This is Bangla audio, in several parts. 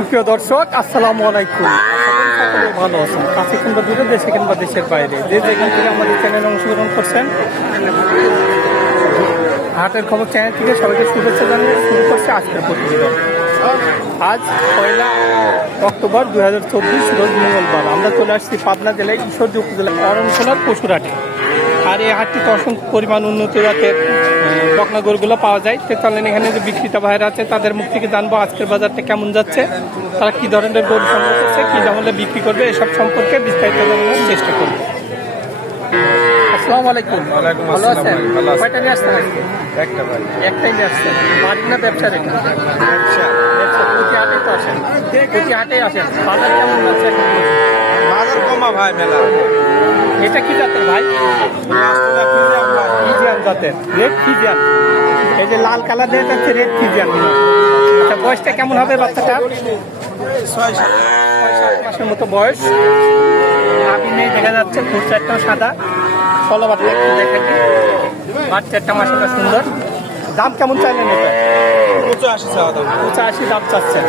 সুপ্রিয় দর্শক, আসসালামু আলাইকুম। ভালো আছেন। কাছে কিংবা দূরে, দেশে কিংবা দেশের বাইরে। যে যেখান থেকে আমাদের চ্যানেলে অংশগ্রহণ করছেন, হাটের খবর চ্যানেল থেকে সবাইকে শুভেচ্ছা জানিয়ে শুরু করছে আজকের প্রতিবেদন। আজ পয়লা অক্টোবর দুই হাজার চব্বিশ, রোজ মঙ্গলবার। আমরা চলে আসছি পাবনা জেলায় ঈশ্বরদী উপজেলার অরণখোলার পশুরহাটে আর এই হাটটিতে অসংখ্য পরিমাণ উন্নত জাতের বকনা গরুগুলো পাওয়া যায়। তো চলেন এখানে যে বিক্রেতা ভাইরা আছে তাদের মুখ থেকে জানব আজকের বাজারটা কেমন যাচ্ছে। তারা কি ধরনের গরু সংগ্রহ করছে কি দামে বিক্রি করবে এসব সম্পর্কে বিস্তারিত জানানোর চেষ্টা করব। আসসালামু আলাইকুম। ওয়ালাইকুম ভালো আছেন? ভাই, ভালো আছি। কয়টা নিয়ে আসছেন আজকে? একটা ভাই। একটাই নিয়ে আসছেন। বাড়ি না ব্যবসার এটা? ব্যবসা। প্রতি হাটে তো আসেন। প্রতি হাটে আসেন। বাজার কেমন বাজার কমা ভাই মেলা। এটা কি জাতের ভাই? ফিজিয়ান জাতের রেড ফিজিয়ান। এই যে লাল কালার দিয়ে যাচ্ছে রেড ফিজিয়ান। আচ্ছা বয়সটা কেমন হবে বাচ্চাটা ছয় সাত। মাসের মতো বয়স। নাভি নেই দেখা যাচ্ছে ফুট চারটাও সাদা ফলো বাচ্চা দেখে বাচ্চাটা মাসাটা সুন্দর। দাম কেমন চাইলেন এটা? পঁচাশি চাওয়া দাম। পঁচাশি দাম চাচ্ছেন।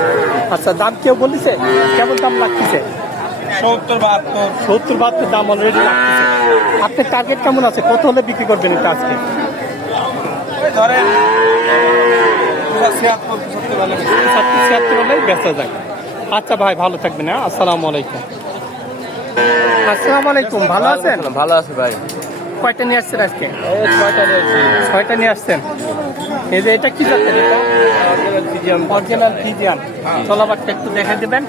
আচ্ছা দাম কেউ বলিছে কেমন দাম লাগতেছে? সত্তর বাহাত্তর। সত্তর বাহাত্তর দাম অলরেডি আপনার টার্গেট কেমন আছে? কত হলে বিক্রি করবেন এটা আজকে? ওই ধরেন ছিয়াত্তর। হলে বেচা যায়। আচ্ছা ভাই ভালো থাকবেন হ্যাঁ? আসসালামু আলাইকুম। আসসালামু আলাইকুম ভালো আছেন? ভালো আছে ভাই। কয়টা নিয়ে আসছেন আজকে? ছয়টা নিয়ে আসছেন। এই যে এটা কি জাতের এটা? অরিজিনাল ফিজিয়ান চলাবারটা একটু দেখে দেবেন।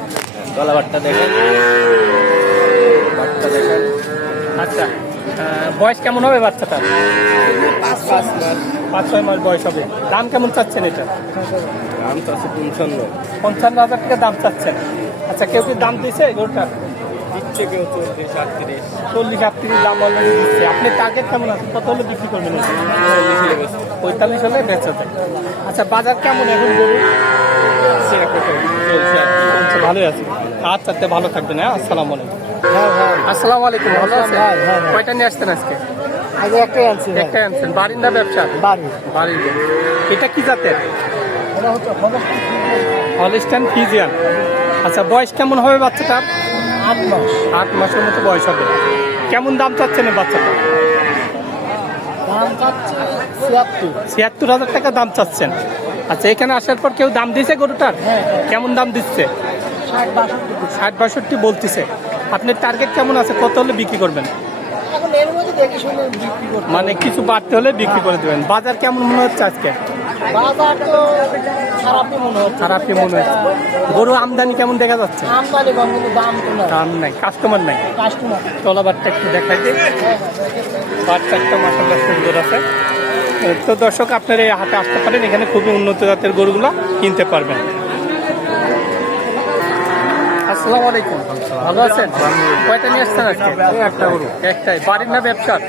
গলাবারটা দেখেন। বারটা দেখেন। আচ্ছা বয়স কেমন হবে বাচ্চাটার? পাঁচ মাস পাঁচ ছয় মাস বয়স হবে। দাম কেমন চাচ্ছেন এটা? দাম আছে পঞ্চান্ন। পঞ্চান্ন হাজার টাকা দাম চাচ্ছেন। আচ্ছা কেউ কি দাম দিয়েছে গরুটার? দিচ্ছে কেউ চল্লিশ আটত্রিশ। চল্লিশ আটত্রিশ দাম অলরেডি দিচ্ছে। আপনি টার্গেট কেমন আছে কত হলে বিক্রি করবেন? পঁয়তাল্লিশ হলে বেচা যায়। আচ্ছা বাজার কেমন এখন গরু চলছে আচ্ছা ভালোই আছে। আচ্ছা আচ্ছা ভালো থাকবেন হ্যাঁ? আসসালামু আলাইকুম। আসসালামু আলাইকুম ভালো আছেন? কয়টা নিয়ে আসছেন আজকে? আগে একটাই আনছি ভাই। একটা আনছেন। বাড়ির না ব্যবসা? বাড়ি। বাড়ির। এটা কি জাতের? এটা হচ্ছে ফিজিয়ান আচ্ছা বয়স কেমন হবে বাচ্চাটার? আট মাস। আট মাসের মতো বয়স হবে। কেমন দাম চাচ্ছেন বাচ্চাটা? দাম চাচ্ছে ছিয়াত্তর। ছিয়াত্তর হাজার টাকা দাম চাচ্ছেন। আচ্ছা এখানে আসার পর কেউ দাম দিয়েছে গরুটার? হ্যাঁ, হ্যাঁ। কেমন দাম দিচ্ছে? ষাট বাষট্টি বলতেছে। আপনার টার্গেট কেমন আছে? কত হলে বিক্রি করবেন? মানে কিছু বাড়তে হলে বিক্রি করে দেবেন। বাজার কেমন মনে হচ্ছে আজকে? খারাপই মনে হচ্ছে। গরু আমদানি কেমন দেখা যাচ্ছে? দাম নাই। কাস্টমার নাই। কাস্টমার তলাবারটা একটু দেখাই দিই। বাচ্চা একটা মাসাল্লাহ সুন্দর আছে। তো দর্শক আপনারা এই হাটে আসতে পারেন। এখানে খুবই উন্নত জাতের গরুগুলো কিনতে পারবেন। আসসালামু আলাইকুম। ভালো আছেন? কয়টা নিয়ে আসছেন আজকে? একটা গরু। একটাই। বাড়ির না ব্যবসার?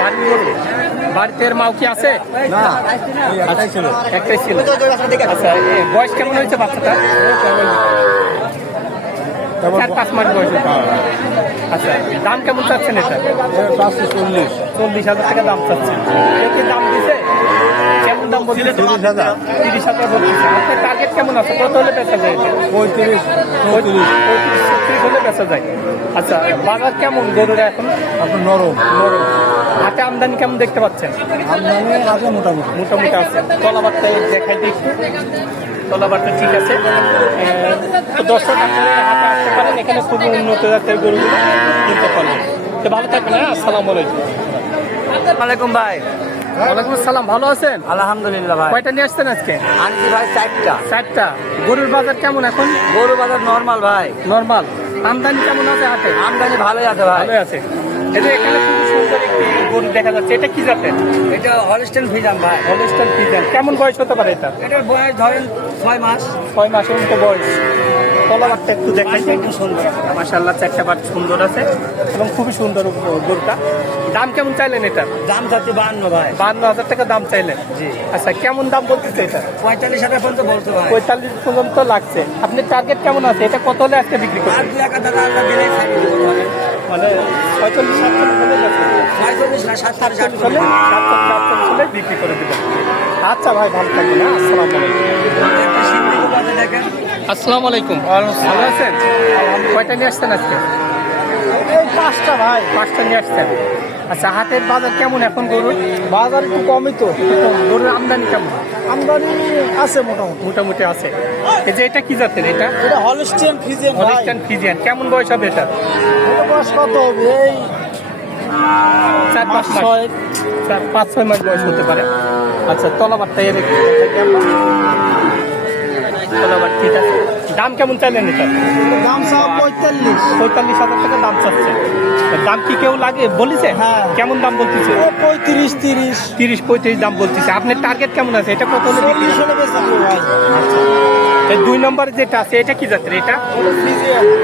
বাড়ির গরু। বাড়িতে এর মাও কি আছে? একটাই ছিল। আচ্ছা বয়স কেমন হয়েছে বাচ্চাটা চার পাঁচ মাস বয়স। আচ্ছা দাম কেমন চাচ্ছেন এটা? পাঁচশো চল্লিশ। চল্লিশ হাজার টাকা দাম চাচ্ছে এটা কি দাম দিছে? কেমন দাম বলছে? তিরিশ হাজার। তিরিশ হাজার বলছে। আপনার টার্গেট কেমন আছে? কত হলে বেচা যায়? এটা? পঁয়ত্রিশ। পঁয়ত্রিশ ছত্রিশ হলে বেচা যায়। আচ্ছা বাজার কেমন? গরুরা এখন? আপনার নরম। নরম। হাতে আমদানি কেমন দেখতে পাচ্ছেন? আমদানি আছে মোটামুটি। মোটামুটি আছে। তলাবারটা দেখাই দিই একটু তলাবারটা ঠিক আছে। তো দর্শক আপনারা হাতে আসতে পারেন। এখানে খুবই উন্নত জাতের গরুগুলো কিনতে পারবেন। তো ভালো থাকবেন হ্যাঁ? আসসালামু আলাইকুম। ওয়ালাইকুম ভাই। ওয়ালাইকুম আসসালাম। ভালো আছেন? আলহামদুলিল্লাহ ভাই। কয়টা নিয়ে আসছেন আজকে? আনছি ভাই চারটা। চারটা। গরুর বাজার কেমন এখন? গরু বাজার নর্মাল ভাই। নর্মাল আমদানি কেমন আছে হাতে আমদানি ভালোই আছে ভাই। ভালোই আছে। যে এখানে গরু দেখা যাচ্ছে। এটা কি জাতের? এটা হলস্টেন ফিজান ভাই। হলিস্টার ফিজান কেমন বয়স হতে পারে এটা? এটার বয়স ধরেন ছয় মাস। ছয় মাসের মতো বয়স। তলাবারটা একটু দেখাই। একটু সুন্দর। মাসাল্লাহ চারটা বার সুন্দর আছে এবং খুবই সুন্দর গরুটা। দাম কেমন চাইলেন এটা? দাম যাচ্ছে বান্ন ভাই। বান্ন হাজার টাকা দাম চাইলেন? জি। আচ্ছা কেমন দাম বলতেছে এটা? পঁয়তাল্লিশ হাজার পর্যন্ত বলতো ভাই। পঁয়তাল্লিশ পর্যন্ত লাগছে। আপনি টার্গেট কেমন আছে? এটা কত হলে আজকে বিক্রি আর করবেন মানে ছয়চল্লিশ সাতচল্লিশ সাতচল্লিশ সাতচল্লিশ সাতচল্লিশ আটচল্লিশ বিক্রি করে দেবেন। আচ্ছা ভাই ভালো থাকবেন হ্যাঁ আসসালামু আলাইকুম। একটা আছে আসসালামু আলাইকুম। ভালো আছেন? কয়টা নিয়ে আসছেন আজকে? এই পাঁচটা ভাই। পাঁচটা নিয়ে আসছেন। আচ্ছা হাটের বাজার কেমন এখন গরুর? বাজার একটু কমই তো। গরুর আমদানি কেমন? আমদানি আছে মোটামুটি। মোটামুটি আছে। এই যে এটা কি জাতের এটা? এটা হলস্টিয়ান ফিজিয়ান হলস্টিয়ান ফিজিয়ান কেমন বয়স হবে এটা? এটা বয়স কত হবে? এই চার পাঁচ ছয়। চার পাঁচ ছয় মাস বয়স হতে পারে। আচ্ছা তলাবারটা এর তলাবার ঠিক আছে। দাম কেমন চাইলেন এটা? দাম পঁয়তাল্লিশ। পঁয়তাল্লিশ হাজার টাকা দাম চাচ্ছে। দাম কি কেউ লাগে বলিছে? হ্যাঁ। কেমন দাম বলতেছে? ও পঁয়ত্রিশ তিরিশ। তিরিশ পঁয়ত্রিশ দাম বলতেছে। আপনার টার্গেট কেমন আছে? এটা কত হলে বিক্রি হলে এই দুই নম্বর যেটা আছে এটা কি জাতের এটা?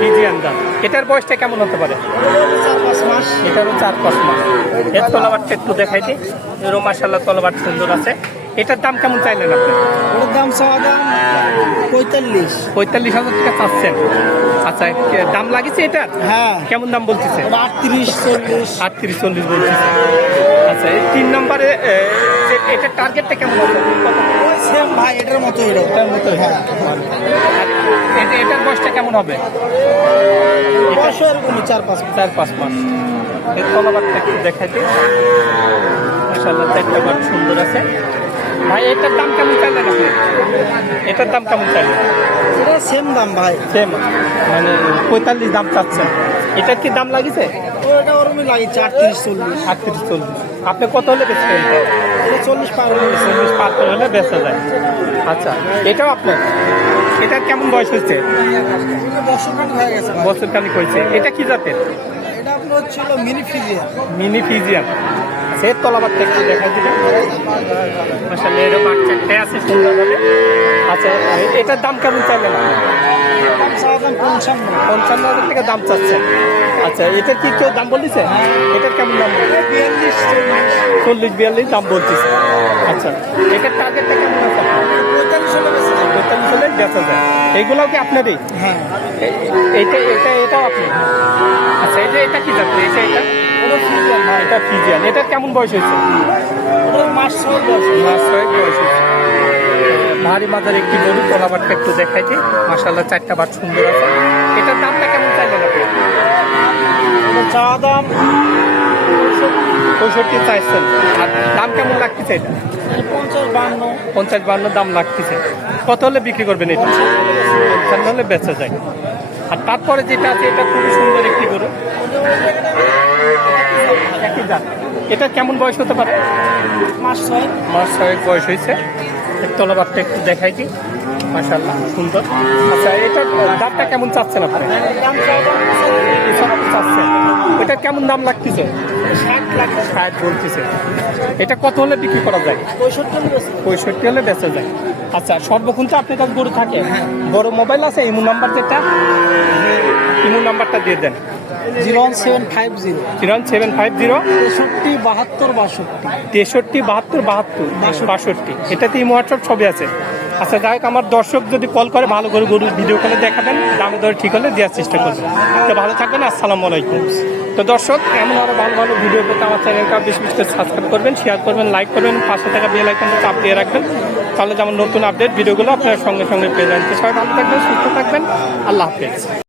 ফিজিয়ান। দাম এটার বয়সটা কেমন হতে পারে? এটারও চার পাঁচ মাস। এর তলাবারটা একটু দেখাই দিই। এরও মাসাল্লাহ তলাবার সুন্দর আছে। এটার দাম কেমন চাইলেন আপনি? ওটার দাম চাওয়া দাম পঁয়তাল্লিশ। পঁয়তাল্লিশ হাজার টাকা চাচ্ছেন। আচ্ছা দাম লাগেছে এটার হ্যাঁ। কেমন দাম বলতেছে? আটত্রিশ চল্লিশ। আটত্রিশ চল্লিশ বলতেছে। আচ্ছা এই তিন নম্বরে এটার টার্গেটটা কেমন? হবে সেম ভাই এটার মতো এটা এটার মতো হ্যাঁ। এটা- এটার বয়সটা কেমন হবে? বয়স এরকমই চার পাঁচ চার পাঁচ মাস। এর তলাবারটা একটু দেখাই দিই। মাসাল্লাহ বার সুন্দর আছে। ভাই এটার দাম কেমন চাইলেন আপনি? এটার দাম কেমন চাইলেন? এটা সেম দাম ভাই। সেম মানে পঁয়তাল্লিশ দাম চাচ্ছেন। এটার কি দাম লাগিছে? ওটা ওরকমই লাগে আটত্রিশ চল্লিশ। আটত্রিশ চল্লিশ। আপনি কত হলে বেচবেন এটা এটা চল্লিশ পার গেছে চল্লিশ পার হলে বেচা যায়। আচ্ছা এটাও আপনার? এটার কেমন বয়স হচ্ছে এটা হয়ে ভাই। বছর খানিক হয়েছে। এটা কি জাতের? এটা আপনার ছিল মিনি ফিজিয়ান। Mini Friesian. সে তলাবারটা একটু দেখা দিবেন আসলে এরকম আছে সুন্দরভাবে। আচ্ছা এটার দাম কেমন দাম পঞ্চান্ন হাজার টাকা দাম চাচ্ছেন। আচ্ছা এটার কি কেউ দাম বলিছে এটার কেমন দাম? বিয়াল্লিশ চল্লিশ চল্লিশ বিয়াল্লিশ দাম বলতেছে। আচ্ছা এটার টার্গেটটা কেমন আছে? আপনার? পঁয়তাল্লিশ হলে বেশি দাম। পঁয়তাল্লিশ হলে বেচা যায়। এইগুলোও কি আপনারই? হ্যাঁ। এটা এটাও আপনি? আচ্ছা যে এটা কি যাচ্ছে এটা এটা এটা ফিজিয়ান এটা কেমন বয়স হয়েছে? মাস ছয় বয়স হয়েছে। ভারী মাজার একটি গরু একটু দেখাইছি মাসাল্লাহ চারটা বাট সুন্দর আছে। এটার দামটা কেমন চাইলেন আপনি? ওটা চাওয়া দাম পঁয়ষট্টি চাইছেন। আর দাম কেমন লাগতেছে এটা পঞ্চাশ বান্ন। পঞ্চাশ বান্ন দাম লাগতেছে। কত হলে বিক্রি করবেন এটা? পঞ্চান্ন হলে বেচা যায়। আর তারপরে যেটা আছে এটা খুবই সুন্দর একটি গরু। এটা কেমন বয়স হতে পারে? মাস ছয় মাস ছয়েক বয়স হয়েছে। তলাবারটা একটু দেখাই দিই। মাসাল্লাহ সুন্দর। আচ্ছা এটার দামটা কেমন চাচ্ছেন আপনি? চাচ্ছেন ওইটা কেমন দাম লাগতেছে? ষাট বলতেছে। এটা কত হলে বিক্রি করা যায়? পঁয়ষট্টি হলে বেশি পঁয়ষট্টি হলে বেচা যায়। আচ্ছা সর্বক্ষণ তো আপনার কাছে গরু থাকে। বড় মোবাইল আছে ইমো নাম্বার যেটা? ইমো নাম্বারটা দিয়ে দেন। Zero one seven five zero. Zero seven five zero. তেষট্টি বাহাত্তর বাষট্টি। তেষট্টি বাহাত্তর বাহাত্তর বাষট্টি। এটাতে ইমো হোয়াটসঅ্যাপ সবই আছে। আচ্ছা যাই হোক আমার দর্শক যদি কল করে ভালো করে গরুর ভিডিও কলে দেখাবেন দামে দরে ঠিক হলে দেওয়ার চেষ্টা করবেন। তো ভালো থাকবেন আসসালামু আলাইকুম। তো দর্শক এমন আরও ভালো ভালো ভিডিও পেতে আমার চ্যানেলটা বেশি বেশি করে সাবস্ক্রাইব করবেন শেয়ার করবেন লাইক করবেন পাশে থাকা বেল আইকনটা চাপ দিয়ে রাখবেন। তাহলে যেমন নতুন আপডেট ভিডিওগুলো আপনার সঙ্গে সঙ্গে পেয়ে যাবেন। তো সবাই ভালো থাকবেন সুস্থ থাকবেন। আল্লাহ হাফেজ।